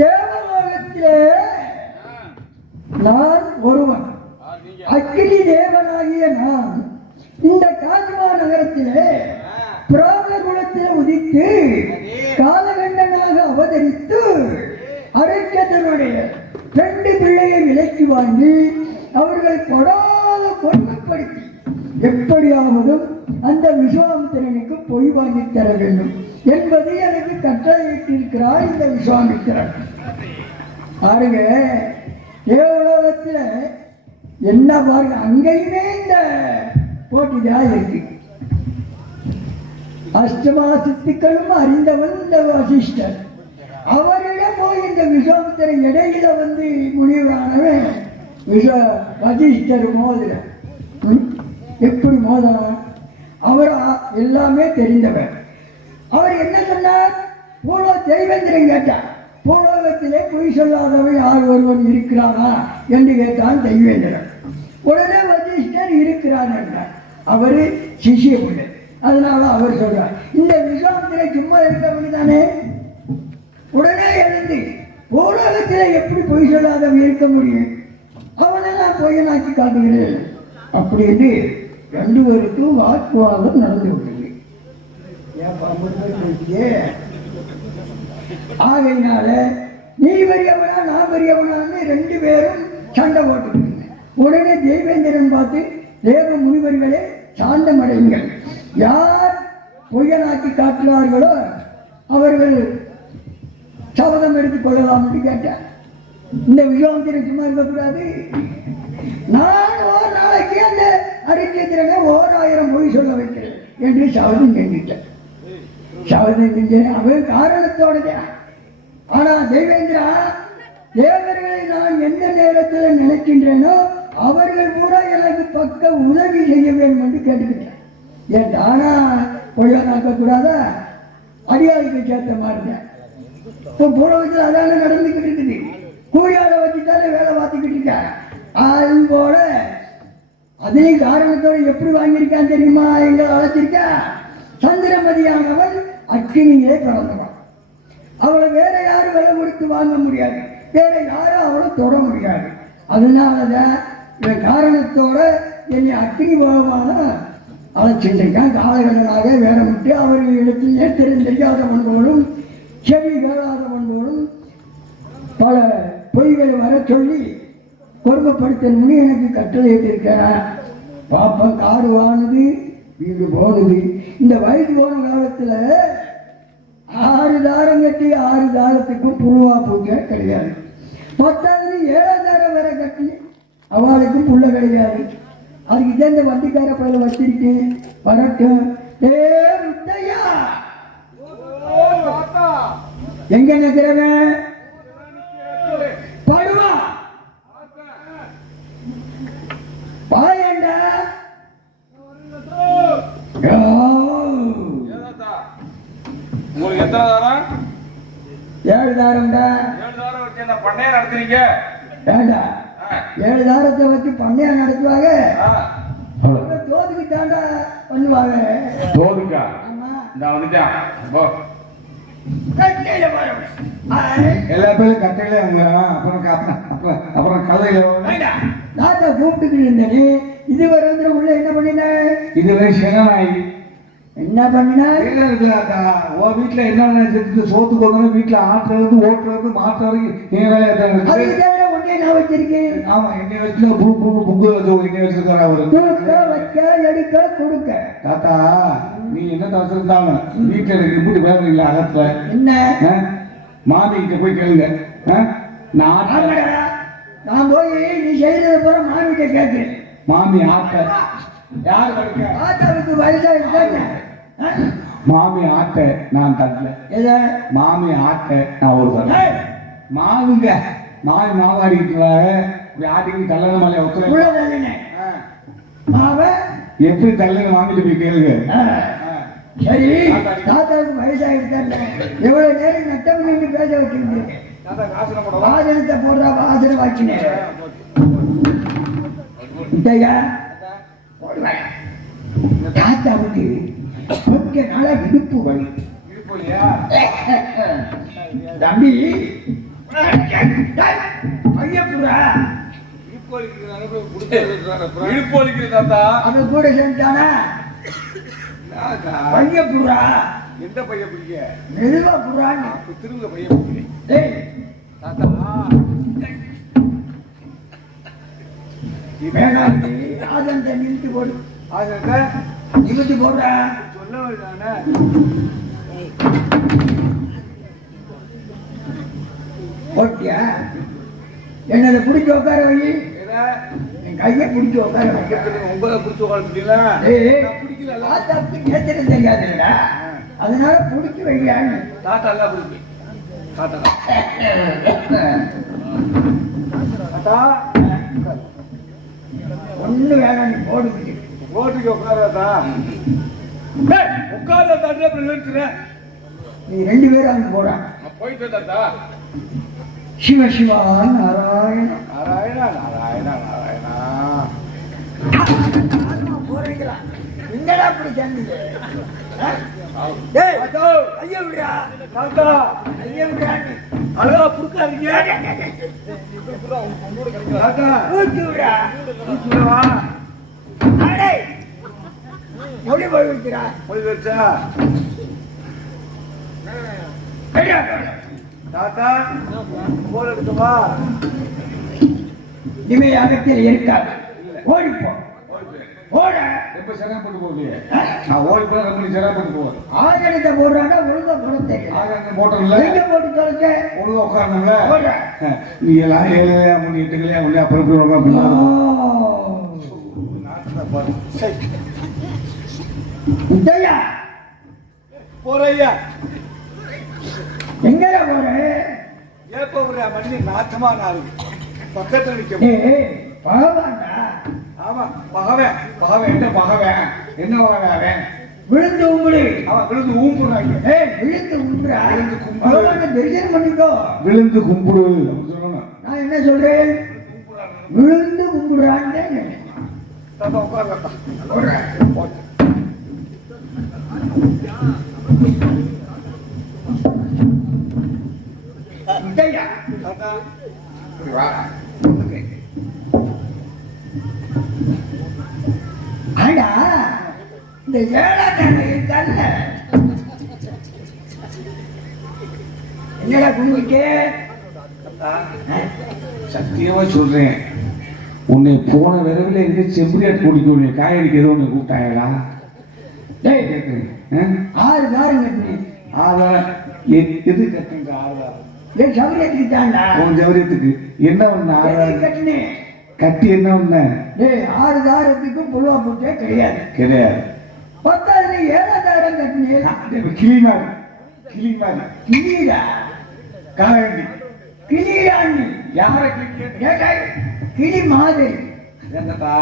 தேவலோகத்திலே நான் ஒருவன், அக்கினி தேவனாகிய நான் இந்த காஞ்சிமா நகரத்திலே பிராமண குலத்தில் உதித்து காலகண்டங்களாக அவதரித்து அரக்கத்தனுடைய 2 பிள்ளையை விலைக்கு வாங்கி அவர்களை கொடாத கொடுமைப்படுத்தி எப்படியாவதும் அந்த விஸ்வாமித்திரனுக்கு பொய் வாங்கி தர வேண்டும் என்பது எனக்கு கட்டளையிட்டிருக்கிறார் இந்த விஸ்வாமித்திரன். பாருங்க, தேவலோகத்தில் என்ன பாருங்க, அங்கேயுமே இந்த போட்டிதான் இருக்கு. அஷ்டமா சித்துக்களும் அறிந்தவன் இந்த வசிஷ்டர். அவரிடம் போய் இந்த விஸ்வாமித்திரன் இடையில வந்து முனிவரானவன் வசிஷ்டர் மோதல எப்படி மோதலாம்? அவர் எல்லாமே தெரிந்தவர். அவர் என்ன சொன்னார்? தெய்வேந்திரன் கேட்டார், பூலோகத்திலே பொய் சொல்லாதவன் யார் ஒருவன் இருக்கிறானா என்று கேட்டான் தெய்வேந்திரன். உடனே வசிஷ்டர் இருக்கிறான் என்றார். அவரு சிஷிய பிள்ளை, அதனால அவர் சொல்றார், இந்த விஸ்வாமித்திரன் சும்மா இருக்கவனு தானே. உடனே எழுந்து பூலோகத்திலே எப்படி பொய் சொல்லாதவன் இருக்க முடியும், அவனெல்லாம் பொய்யனாக்கி காட்டுகிறேன் அப்படின்னு 2 பேருக்கும் வாக்குவாதம் நடந்து விட்டது. ஆகையினால நீ பெரியவனா நான் பெரியவனான்னு 2 பேரும் சண்டை போட்டுக்கிட்டு. உடனே தேவேந்திரன் பார்த்து, தேவ முனிவர்களே சாந்தமடையுங்கள், யார் பொய்யனாக்கி காட்டுகிறார்களோ அவர்கள் சபதம் எடுத்துக் கொள்ளலாம் என்று கேட்டார். இந்த விஸ்வாமித்திரன் சும்மா இருக்கக்கூடாது, நான் ஒரு நாளைக்கு அந்த அரிச்சந்திரனை 1000 பொய் சொல்ல வைக்கிறேன் என்று சபதம் செஞ்சிட்டேன். சபதம் செஞ்சேன், அவன் காரணத்தோட. ஆனா தேவேந்திரா, தேவர்களை நான் எந்த நேரத்தில் நினைக்கின்றேனோ அவர்கள் கூட எனக்கு பக்க உதவி செய்ய வேண்டும் என்று கேட்டுக்கிட்டேன். ஏன் தானா பொய்யாக்க கூடாதா? அடியாளுக்கு சேர்த்த மாதிரி இப்போ பூலோகத்தில் அதான நடந்துக்கிட்டு இருக்குது. கூலியாள வச்சுட்டாலே வேலை பார்த்துக்கிட்டு இருக்காங்க. அது போல அதையும் காரணத்தோடு எப்படி வாங்கியிருக்கான் தெரியுமா? எங்களை அழைச்சிருக்கா. சந்திரமதியானவள் அக்கினியே பிறந்தவன். அவளை வேற யாரும் விலை கொடுத்து வாங்க முடியாது, வேற யாரும் அவளை தொட முடியாது. அதனாலதான் இவன் காரணத்தோட என்னை அக்கினி பகவான அழைச்சிருக்கான். காலகண்டனாக வேற விட்டு அவர்கள் இடத்திலே தெரியாத பண்போடும் செவி வேளாதவன் போலும் பல பொய்களை வர சொல்லி கொடுமைப்படுத்தணும்னு எனக்கு கட்டளையிட்டிருக்கிறேன். பாப்பம் காடு வாணுது, வீடு போனது. இந்த வயது போன காலத்துல 6 தாரம் கட்டி 6 தாரத்துக்கும் புழுவா பூஜை கிடையாது. 10வது 7 தாரம் வரை கட்டி அவளுக்கும் புள்ள கிடையாது. அதுக்கு இதே இந்த வண்டிக்கார பயில வச்சிருக்கேன் வரட்டும். முத்தையா எங்க நிக்கிறவன் படுவா பாயண்டா. உங்களுக்கு எத்தனை தாரம்? 7 தாரம்டா. 7 தாரம் வச்சு என்ன பண்ணையா நடத்துறீங்க? ஏண்டா 7 தாரத்தை வச்சு பண்ணையா நடத்துவாங்க. தோதுக்கு தாண்டா பண்ணுவாங்க. தோதுக்கா? இந்த வந்துட்டான். எல்லா பேரும் கட்டையில அப்புறம் கதையில கூப்பிட்டுக்கிட்டு இருந்தேனே இதுவரை வந்து உள்ள என்ன பண்ணின? இதுவே சிவனாயி என்ன பண்ணின? இருக்குதாக்கா உன் வீட்டுல என்ன செஞ்சு சோத்துக்கு வந்து வீட்டுல ஆட்டுறது ஓட்டுறது மாட்டுறது என் வேலையா தான் இருக்கு. அதுக்கு ஒன்னே நான் வச்சிருக்கேன். ஆமா என்னை வச்சு புக்கு வச்சு என்னை வச்சிருக்காரு அவரு. தூக்க வைக்க எடுக்க கொடுக்க. தாத்தா நீ என்ன வச்சிருந்தாங்க வீட்டுல இருக்கு இப்படி வேலை இல்லை அகத்துல என்ன மாமி கிட்ட போய் கேளுங்க. நான் நான் போய் நீ செய்யறது பூரா மாமிகிட்ட கேட்கிறேன். மாமி ஆட்ட யாரு கிடைக்க ஆட்டாவுக்கு வயசா இருக்காங்க. மாமி ஆட்ட நான் தரல. எத மாமி ஆட்ட நான் ஒரு தரேன். மாவுங்க மாமி மாவாடிக்கிட்டு ஆட்டிக்கிட்டு கல்யாண மலையை ஒத்துற உள்ள தள்ளினேன் மாவ எப்படி தள்ளு வாங்கிட்டு போய் கேளுங்க. சரி தாத்தாவுக்கு வயசாகிருக்காங்க. எவ்வளவு நேரம் நட்டம் நின்று பேச வச்சுக்கிட்டு வாசனத்தை போடுறா வாசனை வாக்கினேன் தாத்தாவுக்கு கொஞ்ச நாளா இடுப்பு வலி. தம்பி ஐயப்புரா இடுப்பு வலிக்குது தாத்தா. அவ கூட செஞ்சானா பைய புறா எந்த பையன் பிடிக்க மெதுவா புறான்னு திரும்ப பையன் பிடிக்க தாத்தா. வேணாண்டி ஆதந்த நிறுத்தி போடு. ஆதந்த நிறுத்தி போடுறா சொல்ல வருதானே. ஓட்டியா என்னதை பிடிச்சி உட்கார வை. என் கையை பிடிச்சி உட்கார வை. உங்களை பிடிச்சி உட்காந்துட்டீங்களா? பிடிக்கல தாத்தாவுக்கு நேத்திரம் தெரியாதுடா அதனால பிடிச்சி வையான்னு. தாத்தா எல்லாம் பிடிச்சி தாத்தா தாத்தா ஒண்ணு வேணாம் நீ போடுக்கு ஓட்டுக்கு உட்காராதா உட்கார தாத்தா நிறுத்துறேன். நீ ரெண்டு பேரும் அங்க போறான் போயிட்டு தாத்தா. சிவ சிவா நாராயண நாராயணா நாராயணா நாராயணா போறீங்களா என்னடா அப்படி சேர்ந்தது? ஐயா விடுறா தாத்தா ஐயா விடுறா அழகா புடுக்காதீங்க தாத்தா. ஊற்றி விடுறா வா எப்படி போய் விடுறா மொழி வச்சா தாத்தா போல இருக்குமா? இனிமே அகத்தில் இருக்காது ஓடிப்போ ஓட. ரொம்ப சிரமப்பட்டு போகலையே நான் ஓடி போய் ரொம்ப சிரமப்பட்டு போவேன். ஆகணத்தை போடுறாங்க ஒழுங்கா போட தெரியல. ஆக போட்டோம்ல எங்க போட்டு தொலைச்ச ஒழுங்கா உட்காரணும்ல. ஓட நீ எல்லாம் ஏழையா முன்னி எட்டுக்கலையா முன்னே அப்புறம் முத்தையா போறையா எங்கடா போற? ஏப்ப ஒரு மண்ணி நாத்தமா நாரு பக்கத்துல நிக்க. பகவான்டா ஆமா பகவன் பகவன் என்ன பகவன் என்ன பகவன் விழுந்து உங்குடு அவன் விழுந்து ஊம்புறாங்க. விழுந்து உங்குறா விழுந்து கும்பிடு. பகவான தரிசனம் பண்ணிக்கோ. விழுந்து கும்பிடு சொல்லணும். நான் என்ன சொல்றேன் விழுந்து கும்பிடுறான்னு தாத்தா உட்கார்றா முத்தையா தாத்தா. ஆனா இந்த ஏழாம் இருக்கால என்னடா கும்பிட்டு சத்தியமா சொல்றேன் உன்னை போன விரைவில் எங்க செம்பரியாட்டு குடிக்க உன்னை காயடிக்க எதுவும் உன்னை கூப்பிட்டாங்களா? கேட்குறேன் 6 வாரம் கட்டினேன். ஆதாரம் எது கட்டுங்க ஆதாரம் என் சௌரியத்துக்கு தாண்டா உன் ஜவுரியத்துக்கு என்ன ஒண்ணு ஆதாரம் கட்டினேன். கட்டி என்ன ஒண்ணு 6 தாரத்துக்கும் புல்வா போட்டே கிடையாது. கிடையாது. 10,000 7,000 கட்டினேன். கிளிமாரி கிளிமாரி கிளீரா காயண்டி கிளீரான்னு யாரை கேட்டாய் கிளி மாதிரி என்னப்பா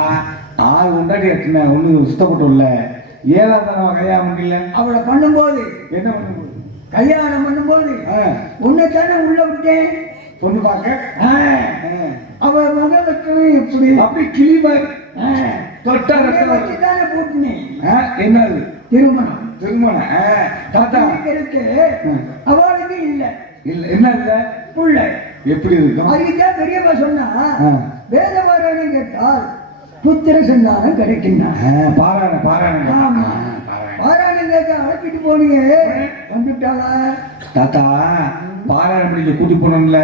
6 உண்டாடி கட்டின ஒண்ணு சுத்தப்பட்டுள்ள 7ஆம் தடவை கல்யாணம் முடியல. அவளை பண்ணும்போது என்ன பண்ணும்போது கல்யாணம் பண்ணும்போது உன்னைத்தானே உள்ள விட்டேன் பொண்ணு பார்க்க. அவ முகத்துக்கு இப்படி அப்படி கிளி மாதிரி தொட்டா வச்சுதானே போட்டுனேன். என்னது திருமணம் திருமணம் தாத்தா இருக்கு அவளுக்கு இல்ல இல்ல என்ன இல்ல புள்ள எப்படி இருக்கும்? அதுக்குதான் பெரியப்பா சொன்னா ஆ. வேத பாராயணம் கேட்டால் புத்திர சந்தானம் கிடைக்கின்றான். பாராயணம் ஆமா. பாராயணம் கேட்க அழைப்பிட்டு போனீங்க வந்துட்டாளா? தாத்தா பாராயணம் படிக்க கூட்டி போனோம்ல,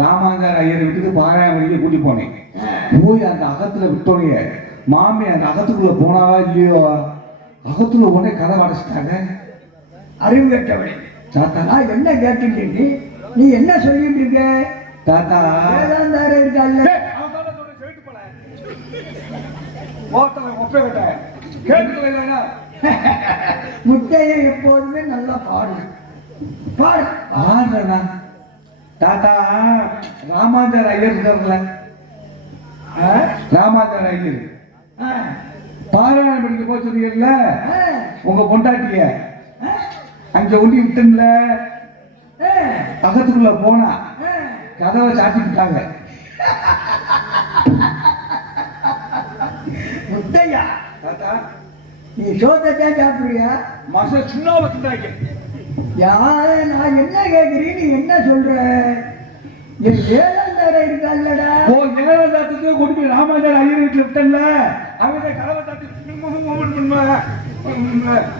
ராமாந்தார் ஐயர் வீட்டுக்கு பாராயணம் படிக்க கூட்டி போனேன். போய் அந்த அகத்துல விட்டோனே மாமி அந்த அகத்துக்குள்ள போனாவா இல்லையோ, அகத்துல உடனே கதை அடைச்சிட்டாங்க. அறிவு கேட்டவனே தாத்தா நான் என்ன கேட்டுட்டு நீ என்ன சொல்லிட்டு இருக்க? தாத்தா வேதாந்தார இருக்கால அவன் தானே சொல்றேன், கேட்டு போல. ஓட்டல ஒப்பே கட்ட. கேட்டுக்கல இல்லைன்னா முத்தையை எப்போதுமே நல்லா பாடு பாடு. ஆடுறா தாத்தா. ராமாந்தார் ஐயர் இருக்காருல்ல, ராமாந்தார் ஐயர் ஆ, பாராயணம் படிக்க போக சொன்னீங்கல்ல, ஆ, உங்க பொண்டாட்டிய ஆ, அங்க ஒண்டி விட்டுல ஆ, அகத்துக்குள்ள போனா ஆ. கதவை சாத்திட்டாங்க. முத்தையா தாத்தா நீ சோத்தைத்தான் சாப்பிடுறியா? மச சின்ன வச்சுட்டாங்க. யார நான் என்ன கேட்கிறேன், நீ என்ன சொல்ற? என் வேதாந்தார இருக்கால்லடா. ஓ ஏழாந்தத்துக்கு கொண்டு போய் ராமாந்தார் ஐயர் வீட்டுல விட்டல, அவங்க கதவை தட்டி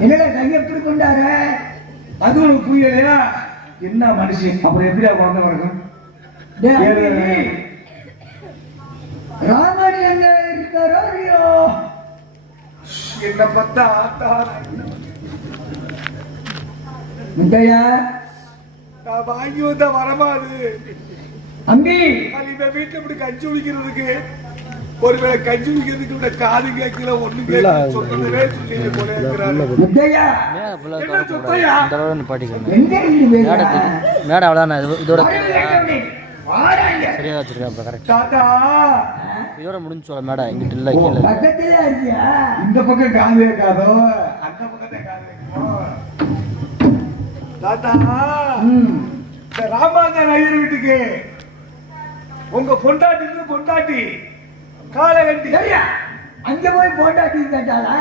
என்னடா கையை எப்படி கொண்டார? அது உனக்கு புரியலையா? என்ன மனுஷன், அப்புறம் எப்படியா குழந்தை பிறக்கும்? டேய், அம்பி, ராமன் எங்க இருக்காரோ இல்லையோ? என்ன பார்த்தா ஆத்தா முத்தையா நான் வாங்கி வந்த வரமாது. அம்பி இந்த வீட்டுல இப்படி கஞ்சி குடிக்கிறதுக்கு, ஒருவேளை கஞ்சி குடிக்கிறதுக்கு இந்த காது கேட்கல ஒண்ணு கேட்கல சொல்றதே சொல்லி போல இருக்கிறாரு. முத்தையா என்ன சொத்தையா? எங்க இருந்து பேசுற? மேடம் அவ்வளோதான் இதோட அறிவு கேட்டவனே, வாராங்க. சரியா வச்சிருக்கேன் அப்போ கரெக்ட். தாத்தா இதோட முடிஞ்சு சொல்ல மேடம் இங்கிட்ட இல்லை ஓ, கீழே பக்கத்திலே இருக்கியா? இந்த பக்கம் காது கேட்காதோ, அந்த பக்கத்தை காது கேட்கும். தாத்தா ம். இந்த ராமாந்தார் ஐயர் வீட்டுக்கு உங்க பொண்டாட்டி காலை கட்டி சரியா? அங்க போய் போட்டாட்டி கேட்டாளா?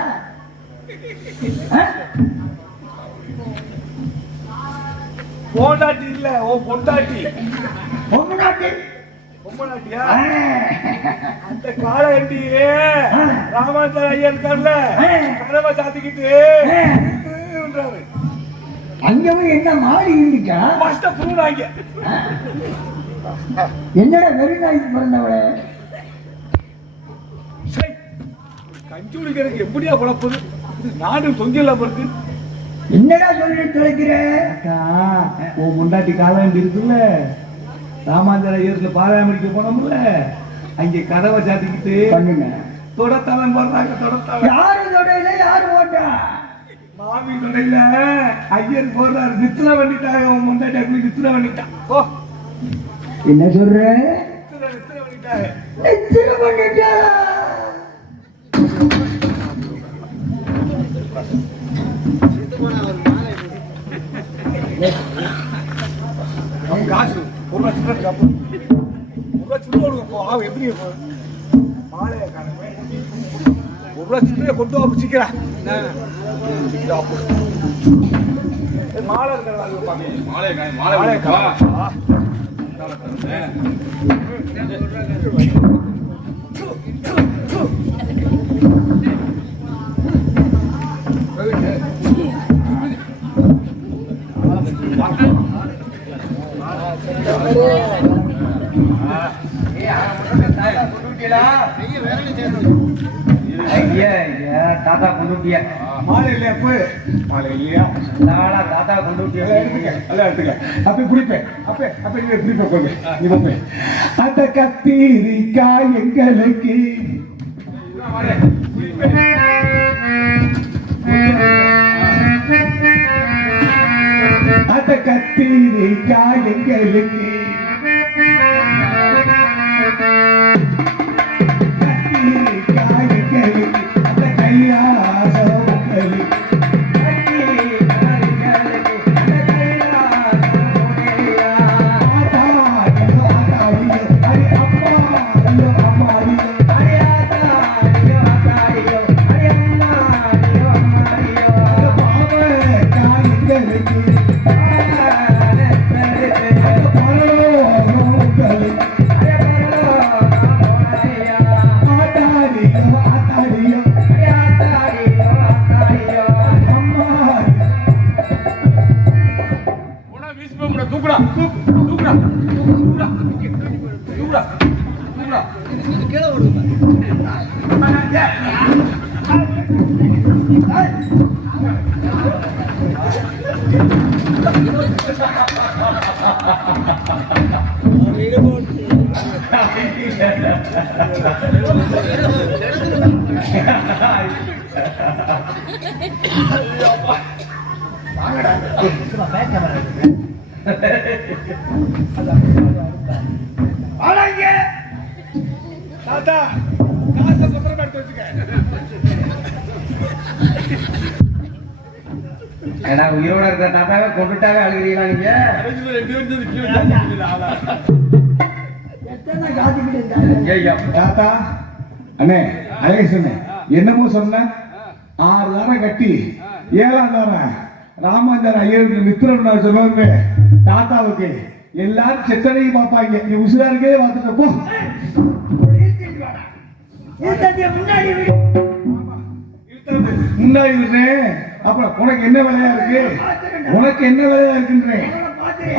ஆ? பொண்டாட்டி இல்ல உன் பொண்டாட்டி. பொம்முனாட்டி? பொம்மனாட்டியா? ஆ. அந்த காலை கட்டி ராமாந்தார் ஐயர் இருக்கார்ல, கதவை சாத்திக்கிட்டு என்றாரு. அங்க போய் என்ன மாடி இருந்துச்சா? ஃபர்ஸ்ட் புருடாங்க. என்னடா வெறுநாய்க்கு பிறந்தவளே? சரி, கஞ்சி குடிக்கிறதுக்கு எப்படியா குழப்பது? இது நாடு தொங்கிடலாம் இருக்கு. என்னடா சொல்லி தொலைக்கிற? உன் முண்டாட்டி காலாண்டி இருக்குல்ல, ராமாந்தார் ஐயர்ல பாராயணம் படிக்க போனோம்ல, அங்க கதவை சாத்திக்கிட்டு பண்ணுங்க. தொடத்தாளம் போடுறாங்க. தொடத்தாளம் யாரு தொடையில யாரு ஓட்டா? மாமி தொடையில ஐயர் போடுறாரு. நித்திர பண்ணிட்டாங்க. உன் முண்டாட்டி நித்திர பண்ணிட்டான். ஓ என்ன சொல்ற? நித்திர பண்ணிட்டாங்க. நித்திர பண்ணிட்டாளா? அவன் காசு ஒரு லட்சம் ரூபாய் காப்பு. ஒரு லட்சம் ரூபாய் கொடுங்க போ. அவன் எப்படி மாலையை காணுமே. ஒரு லட்சம் ரூபாய் கொண்டு வா சீக்கிரம். மாலை இருக்கிற மாலை காணா. தாத்தா கொண்டு மாலை இல்லையா? போய் மாலை இல்லையா? தாத்தா கொண்டு எடுத்துக்க. அப்ப குடிப்பேன். அப்ப நீங்க எப்படி போங்க? நீ போய் அந்த கத்திரிக்காய் எங்களுக்கு அந்த கத்திரிக்காய் எங்களுக்கு கத்திரிக்காய் எங்களுக்கு அந்த கைலாசம் உங்களுக்கு தாத்தா காசை பத்திரமா எடுத்து வச்சுக்க. ஏன்னா உயிரோட இருக்கிற தாத்தாவே கொண்டுட்டாவே அழுகிறீங்களா நீங்க? எத்தனை காத்துக்கிட்டு இருந்தாங்க. ஐயா, தாத்தா அண்ணே அழகேசண்ணே என்னமோ சொன்ன 6 தாரம் கட்டி 7ஆம் தாரம் ராமாச்சார ஐயருக்கு மித்திரம் நான் சொன்னது தாத்தாவுக்கு எல்லாரும் செத்தனையும் பார்ப்பாங்க. நீ உசுரா இருக்கே பார்த்துட்டு போ. முன்னாடி முன்னாடி விடுறேன். அப்புறம் உனக்கு என்ன வேலையா இருக்கு? உனக்கு என்ன வேலையா இருக்குன்றேன்.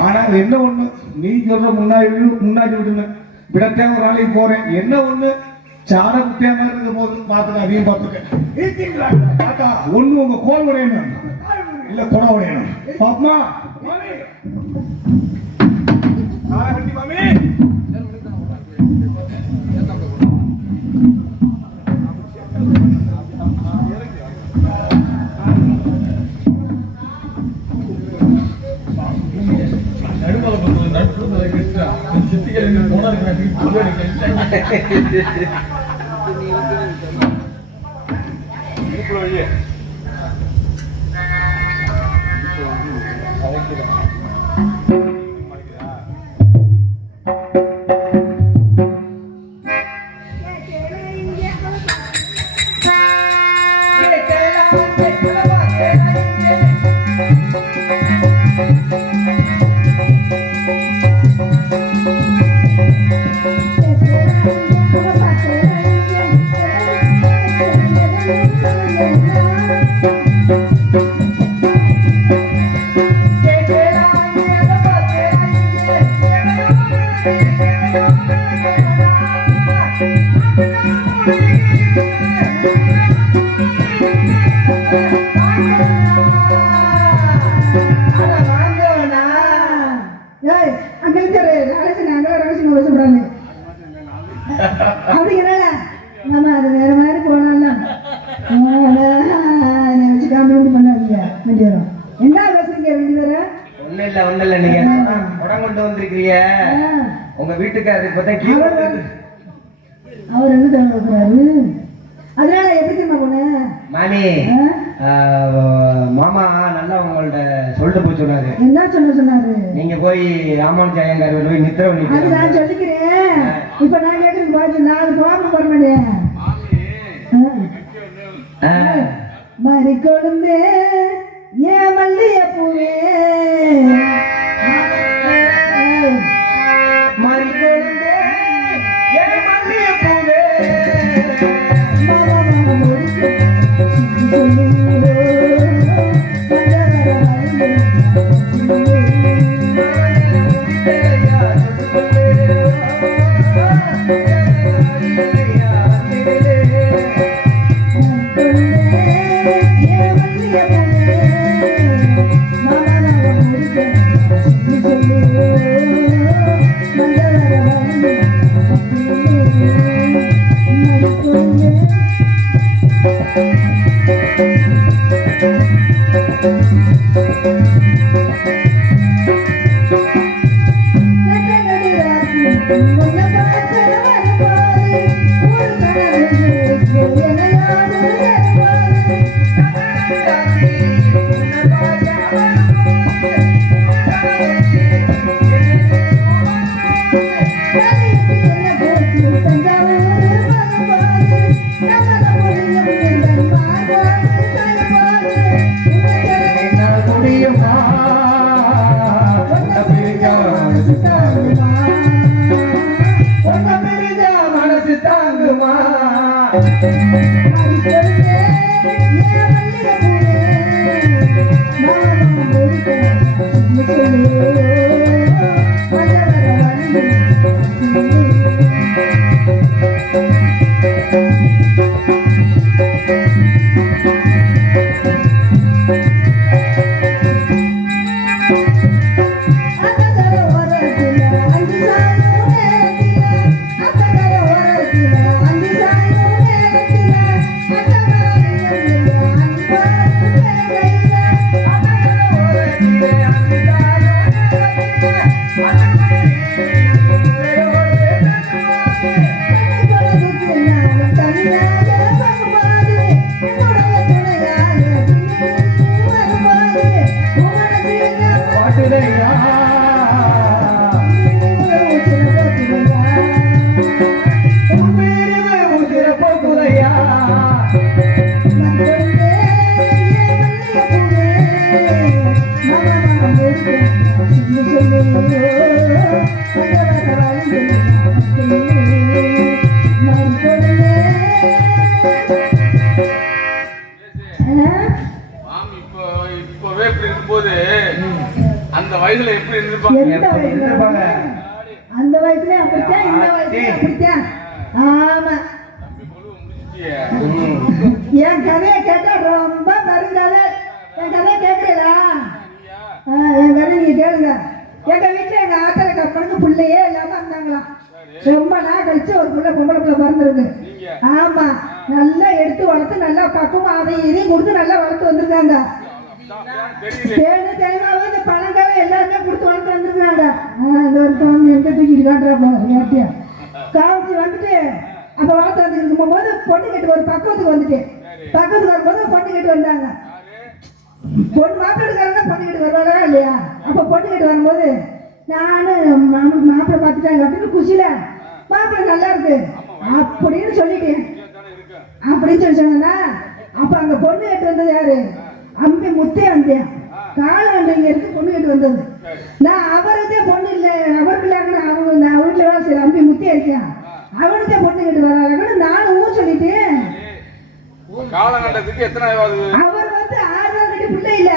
ஆனா என்ன ஒண்ணு நீ சொல்ற முன்னாடி விடுங்க விடத்தே ஒரு நாளைக்கு போறேன். என்ன ஒண்ணு சார குட்டியாம இருக்க போது பாத்துக்க அதையும் பாத்துக்க. தாத்தா ஒண்ணு உங்க கோல் உடையணும் இல்ல கொடை உடையணும். பாப்பமா மாமி அப்படிங்கிறல நம்ம அது வேற மாதிரி போனாலும் வச்சு காமெடி பண்ணாதீங்க. ரெண்டு பேரும் என்ன பேசுறீங்க ரெண்டு பேரும்? ஒண்ணு இல்ல நீங்க உடம்பு கொண்டு வந்திருக்கீங்க. உங்க வீட்டுக்காரருக்கு பார்த்தா அவர் என்ன தேவைப்படுறாரு? அதனால எப்படி தெரியுமா போன மாமி மாமா நல்லா உங்கள்ட்ட சொல்லிட்டு போய் சொன்னாரு. என்ன சொன்னாரு? நீங்க போய் ராமானுஜாயங்கார் போய் நித்திர அது நான் சொல்லிக்கிறேன். இப்ப நான் கேட்கறது பாத்து நான் போக போறேன். மறி கொழுந்து ஏன் மல்லிய பூவே மறி கொழுந்து ஏன் மல்லிய பூவே வயசுல எப்படி இருந்திருப்பாங்க? எந்த எப்படி வயசுல இருந்திருப்பாங்க? அந்த வயசுலயும் அப்படித்தான், இந்த வயசுலயும் அப்படித்தான். ஆமா, என் கதையை கேட்டா ரொம்ப பெருங்கதை. என் கதையை கேட்கறீங்களா? என் கதை நீங்க கேளுங்க. எங்க வீட்டுல எங்க ஆத்தல கப்பனுக்கு பிள்ளையே இல்லாம இருந்தாங்களாம். ரொம்ப நாள் கழிச்சு ஒரு பிள்ளை, பொம்பளை பிள்ளை பிறந்திருக்கு. ஆமா, நல்லா எடுத்து வளர்த்து நல்லா பக்குவம் அதையும் இதையும் கொடுத்து நல்லா வளர்த்து வந்திருக்காங்க. தேனு தேங்காவும் இந்த பழங்காவை எல்லாருமே கொடுத்து வளர்த்து வந்திருக்காங்க. இந்த ஒரு குழந்தை எங்க தூக்கிட்டு காட்டுறா காவச்சி வந்துட்டு அப்ப வளர்த்து வந்துட்டு போது பொண்ணு கேட்டு ஒரு பக்குவத்துக்கு வந்துட்டு பக்கத்துக்கு வரும்போது பொண்ணு கேட்டு வந்தாங்க. பொண்ணு மாப்பிள்ளைக்காரங்க பொண்ணு கேட்டு வருவாளா இல்லையா? அப்ப பொண்ணு கேட்டு வரும்போது நானும் மாப்பிள்ளை பார்த்துட்டாங்க அப்படின்னு குஷியில மாப்பிள்ளை நல்லா இருக்கு அப்படின்னு சொல்லிட்டேன். அப்படின்னு சொல்லி சொன்னா அப்ப அங்க பொண்ணு கேட்டு வந்தது யாரு? அம்பி முத்தே வந்தேன். காலம் இங்க இருக்கு பொண்ணு கேட்டு வந்தது. நான் அவருக்கே பொண்ணு இல்லை, அவருக்கு இல்லாம அவங்க நான் வீட்டுல வேலை செய்யறேன். அம்பி முத்தே இருக்கேன், அவருக்கே பொண்ணு கேட்டு வராங்க. நானும் ஊர் சொல்லிட்டேன். காலகட்டத்துக்கு எத்தனை ஆகுது? அவர் வந்து 6 நாள் கட்டி பிள்ளை இல்ல,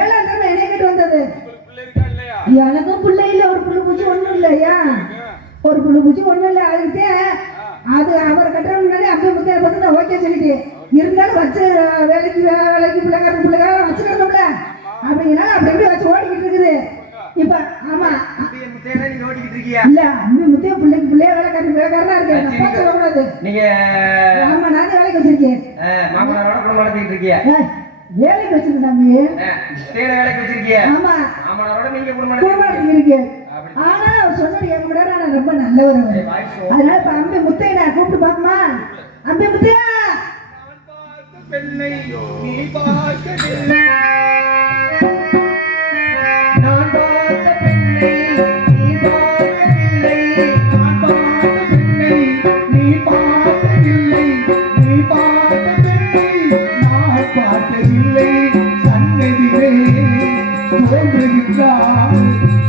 7ஆம் நாள் என்னை கேட்டு வந்தது. எனக்கும் பிள்ளை இல்ல, ஒரு புள்ளு பூச்சி ஒண்ணும் இல்லையா, ஒரு புள்ளு பூச்சி ஒண்ணும் இல்ல. அதுக்கு அது அவர் கட்டுற முன்னாடி அம்பி முத்தைய பார்த்து நான் ஓகே சொல்லிட்டேன். இருந்தாலும் வச்சு வேலைக்கு பிள்ளைக்காரன் வச்சுக்கணும்ல அப்படின்னா அப்படி வச்சு ஓடிக்கிட்டு இருக்குது இப்ப. ஆமா, இல்ல அம்பி முத்தைய பிள்ளைக்கு பிள்ளைய வேலைக்காரனா இருக்கேன் சொல்லக்கூடாது. ஆமா, நானே வேலைக்கு வச்சிருக்கேன். வேலைக்கு வச்சிருக்கேன் தம்பி. வேலைக்கு வச்சிருக்கிய? ஆமா, நீங்க குடும்பம் இருக்கேன். ஆனா அவர் சொன்னது என் கூட நான் ரொம்ப நல்லவர். அதனால இப்ப அம்பி முத்தைய நான் கூப்பிட்டு பாக்குமா? அம்பி முத்தையா, பெண்ணை நீ பார்க்கவில்லை, நான் பார்த்த பெண்ணை நீ பார்க்கவில்லை, நான் பார்த்த பெண்ணை நீ பார்த்ததில்லை, நீ பார்த்த பெண்ணை நான் பார்த்ததில்லை. கண்ணெதிரே தோன்றுகின்றாள்,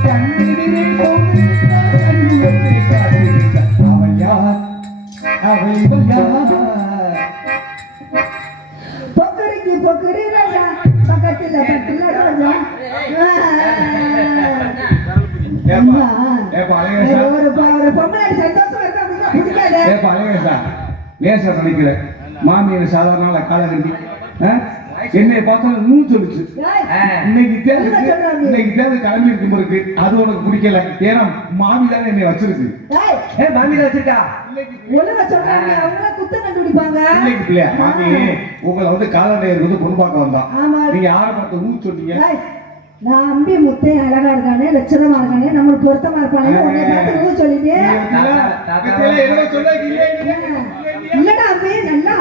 கண்ணெதிரே தோன்றுகின்றாள், கண்முகத்தை காட்டுகின்றாள். அவள் யார்? அவள் யார்? பொக்கரிக்கு பொக்கரி ராஜா, பக்கத்துல பக்கத்துல ராஜா. ஒரு பொம்பளை சந்தோஷம் இருக்கா அப்படின்னா பிடிக்காது. லேசா நினைக்கிறேன் மாமியை சாதாரண காலை கட்டி என்னை பார்த்தாலும் நூ சொல்லுச்சு. இன்னைக்கு தேவை கிளம்பி இருக்கும் இருக்கு, அது உனக்கு பிடிக்கல. ஏன்னா மாமி தானே என்னை வச்சிருக்கு. மாமியில வச்சிருக்கா? ஒழுங்கா சொல்றாங்க, அவங்கள குத்தம் கண்டுபிடிப்பாங்க. இன்னைக்கு பிள்ளையா மாமி உங்களை வந்து கால்நடையர் வந்து பொண்ணு பார்க்க வந்தான். நீங்க யாரை பார்த்து நூ சொன்னீங்க? நான் அம்பி முத்தைய அழகா இருக்கானே, லட்சணமா இருக்கானே, நம்மளுக்கு பொருத்தமா இருப்பானே, உன்னை பார்த்து சொல்லிட்டு இல்லடா அம்பி நல்லா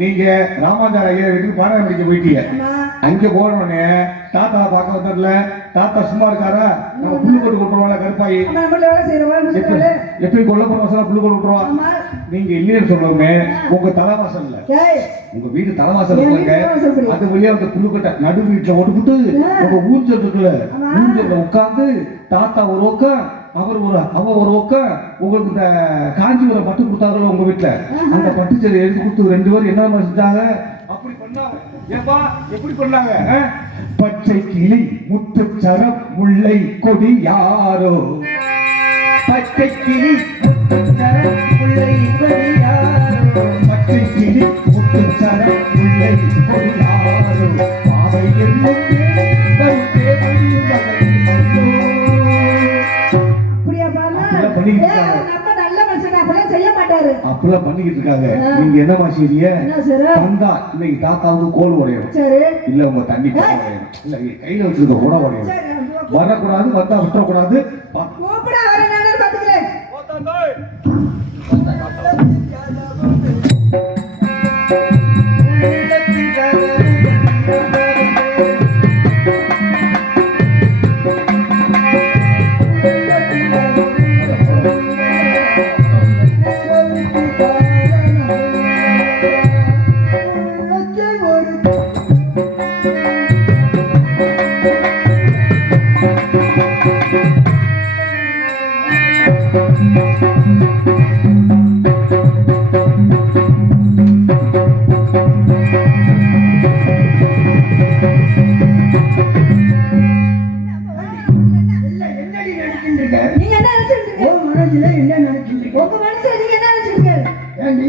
நீங்க ராமாந்தார் ஐயா வீட்டுக்கு பாடம் படிக்க போயிட்டீங்க. அங்க போனோடனே தாத்தா பார்க்க வந்ததுல தாத்தா சும்மா இருக்காரா? நம்ம புல்லு போட்டு கொட்டுருவாங்க கருப்பாயி, எப்படி கொல்ல போற வசனம் புல்லு போட்டு விட்டுருவா. நீங்க இல்லைன்னு சொல்லுவோமே, உங்க தலைவாசல் இல்ல, உங்க வீட்டு தலைவாசல் இருக்காங்க, அது வழியா அந்த புல்லுக்கட்டை நடு வீட்டுல ஓட்டுக்கிட்டு உங்க ஊஞ்சல் இருக்குல்ல, ஊஞ்சல்ல உட்கார்ந்து தாத்தா ஒரு ஒக்கம் அவ ஒரு ஒக்கம் உங்களுக்கு இந்த காஞ்சிபுரம் பட்டு கொடுத்தாங்களோ உங்க வீட்டுல, அந்த பட்டு சேரி எழுதி கொடுத்து 2 பேரும் என்ன செஞ்சாங்க? அப்படி பண்ணாங்க. ஏப்பா எப்படி பண்ணாங்க? பச்சை கிளி முத்துச்சரம் முல்லை கொடி யாரோ, பச்சை கிளி முத்துச்சரம் முல்லை கொடி யாரோ, பச்சை கிளி முத்துச்சரம் முல்லை கொடி யாரோ, பாவை என்னும் அப்படிலாம் பண்ணிக்கிட்டு இருக்காங்க. நீங்க என்னமா செய்றீங்க? வந்தா இன்னைக்கு தாத்தாவுக்கு கோல் உடையும், இல்ல உங்க தண்ணி இல்ல கையில வச்சிருக்க கூட உடையும். வரக்கூடாது, வந்தா விட்டுறக்கூடாது. இல்ல, என்னடி நினைச்சுட்டு இருக்க? நீங்க என்ன நினைச்சிட்டு இருக்கீங்க? உன் மனசுல என்ன நினைச்சுட்டு இருக்க? உங்க மனசுல நீங்க என்ன நினைச்சிட்டு இருக்கீங்க? ஏண்டி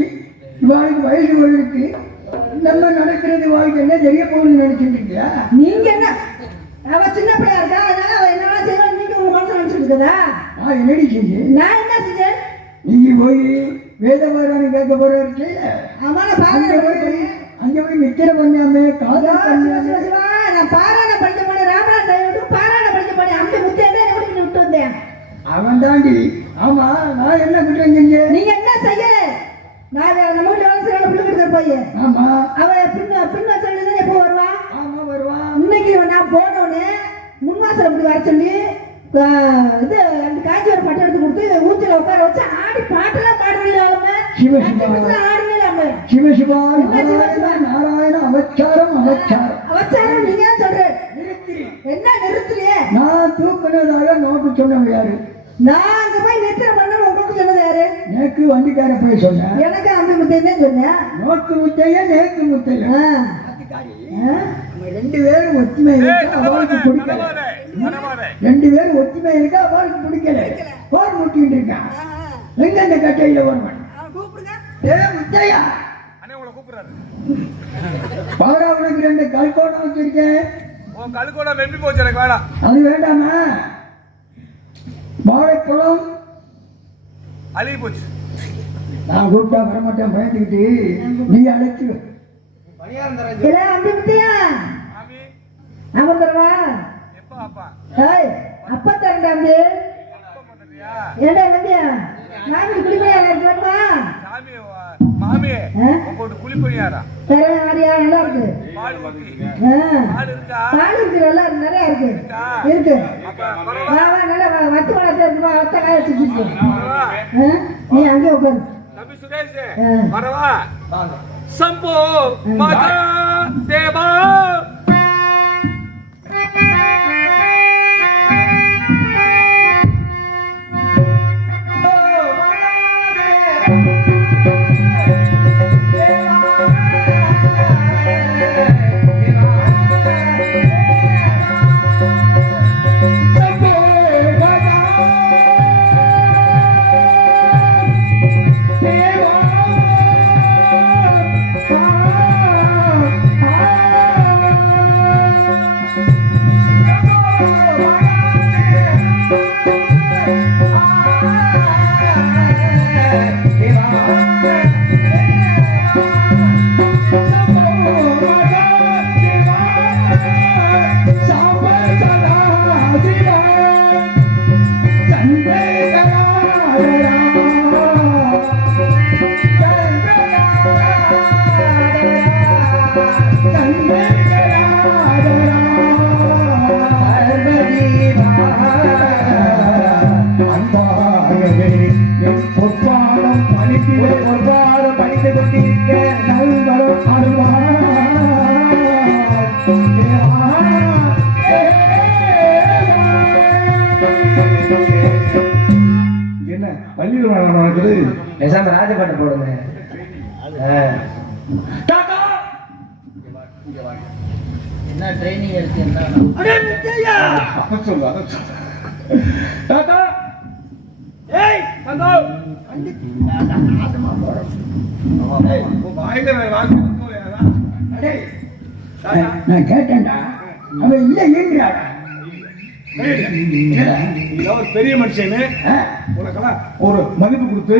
இவாளுக்கு வயசு இருக்கு, நம்ம நடக்கிறது வாழ்க்கை என்ன தெரிய போகுதுன்னு நினைச்சுட்டு இருக்கியா? நீங்க என்ன, அவ சின்ன பிள்ளையா இருக்கா, அதனால அவ என்ன செய்யணும் நீங்க உங்க மனசுல நினைச்சிட்டு இருக்கதா? நான் என்னடி செஞ்சேன்? நான் என்ன செஞ்சேன்? நீ போய் வேதபாரான்னு கேட்க போறாரு. ஆமா நான் பாருங்க அங்க போய் நிக்கிற பண்ணாமே காதல் பண்ணாமே. நான் பாராயணம் படிக்க போனேன், ராமநாத விட்டு பாராயணம் படிக்க போனேன். அந்த முத்தையதான் என்ன விட்டு வந்தேன். அவன் தாண்டி. ஆமா, நான் என்ன குற்றம் செஞ்சேன்? நீங்க என்ன செய்ய? நான் நம்ம வீட்டுல வேலை செய்யற பிள்ளை கிட்ட போய் ஆமா அவ பின்ன சொல்லுதான் எப்போ வருவா? ஆமா வருவான். இன்னைக்கு நான் போனோடனே முன்வாசல் அப்படி வர சொல்லி இது அந்த காய்ச்சி ஒரு பட்டம் எடுத்து கொடுத்து ஊஞ்சல உட்கார வச்சு ஆடி பாட்டெல்லாம் பாடுவீங்களாமே. ஆடுவீங்களாமே. சிவசிவா நாராயண அவச்சாரம் அவச்சாரம் அவச்சாரம் நீங்க சொல்ற என்ன நிறுத்தலையே? நான் தூக்குனதாக நோக்கு சொன்னவங்க யாரு? நான் அங்க போய் நிறுத்தின பண்ண உங்களுக்கு சொன்னது யாரு? நேக்கு வண்டிக்கார போய் சொன்னேன். எனக்கு அந்த முத்தையதான் சொன்னேன். நோக்கு முத்தைய நேக்கு முத்தைய. ரெண்டு பேரும் ஒத்துமை இருக்கா அவளுக்கு பிடிக்கல. ரெண்டு பேரும் ஒத்துமை இருக்கா அவளுக்கு பிடிக்கல. போர் முட்டிட்டு இருக்கான். எங்க அந்த கட்டையில வருவான்? ஏ முத்தையா, பாரா உனக்கு ரெண்டு கல்கோணம் வச்சிருக்கேன். அது வேண்டாமா? வாழைப்பழம் அழுகி போச்சு. நான் கூப்பிட்டா வரமாட்டேன் பயந்துக்கிட்டு நீ அழைச்சு இல்ல அந்த முத்தையா அவன் தருவா. ஏய் அப்பா தரண்டா அம்பி. ஏடா வண்டியா நான் குடிமையா இருக்கமா? மாமி உங்களோட குளிப்பணியாரா தரேன் ஆரியா நல்லா இருக்கு. பால் ஊத்தி பால் இருக்கு நல்லா இருக்கு நிறைய இருக்கு இருக்கு. வா வா நல்லா வத்து வளர்த்து இருக்குமா வத்த காய வச்சுட்டு நீ அங்கே உட்காரு. தம்பி சுரேஷ் வரவா சம்போ மாதா தேவா. என்ன பள்ளியில் நடக்குது? பேசாம ராஜபாட்டு போடுங்க. என்ன ட்ரைனிங் எடுத்து என்ன அடே முத்தையா, அதை சொல்லு, அதை சொல்லு. தாத்தா ஏய் சந்தோ வாயில வாங்கி அடே நான் கேட்டேன்டா, அவன் இல்ல ஏங்கிறாடா. ஒரு பெரிய மனுஷனு உனக்கெல்லாம் ஒரு மதிப்பு கொடுத்து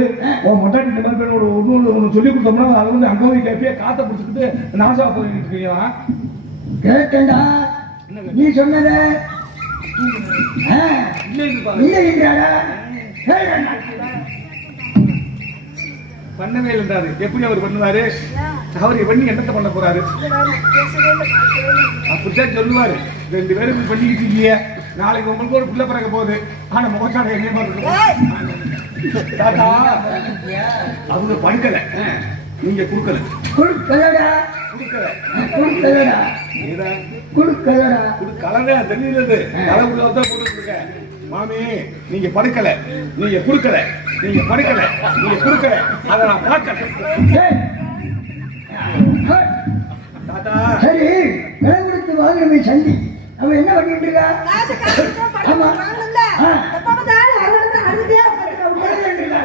உன் மொட்டாட்டி இந்த மாதிரி பேரோட ஒன்று சொல்லி கொடுத்தோம்னா அதை வந்து அங்கே போய் கேப்பியே காத்த பிடிச்சிக்கிட்டு நாசா போயிட்டு இருக்கீங்களா? கேட்டேன்டா, நீ சொன்னத இல்ல ஏங்கிறாடா. பண்ணவே இல்லைன்றாரு. எப்படி அவர் பண்ணுவாரு? அவர் பண்ணி என்னத்தை பண்ண போறாரு? அப்படித்தான் சொல்லுவாரு. ரெண்டு பேரும் இப்படி பண்ணிக்கிட்டு இருக்கீங்க, நாளைக்கு உங்களுக்கு ஒரு பிள்ளை பிறக்க போகுது. ஆனா முகச்சாடை என்ன மாதிரி தாத்தா அவங்க படுக்கல, நீங்க குடுக்கல. குடுக்கலடா, குடுக்கல குடுக்கலடா, குடுக்கலடா. கலவே தெரியல. கலை உள்ளதான் போட்டு கொடுக்க. மாமி நீங்க படுக்கல, நீங்க குடுக்கல, நீங்க படுக்கல, நீங்க குடுக்கல. அதை நான் பார்க்க. தாத்தா சரி, விலை கொடுத்து வாங்கணுமே சந்தி. அவ என்ன பண்ணிட்டு இருக்கா? காசு காசு ஆமா. வாங்கணும்ல. ஆ. எப்ப பார்த்தாலும் அறுவடை அழுதுட்டே உட்கார்ந்துருக்க உட்கார்ந்துருக்க.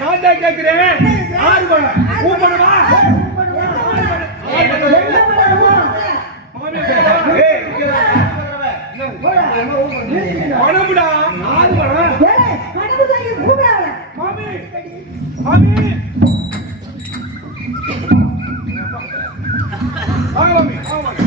நான் தான் கேட்கிறேன். ஆறு பணம். ஊப்பணுமா? பணம்டா. ஆறு பணம். கனவு தாங்கி கூப்பிடாத. மாமி. மாமி. வாங்க மாமி. வாங்க மாமி.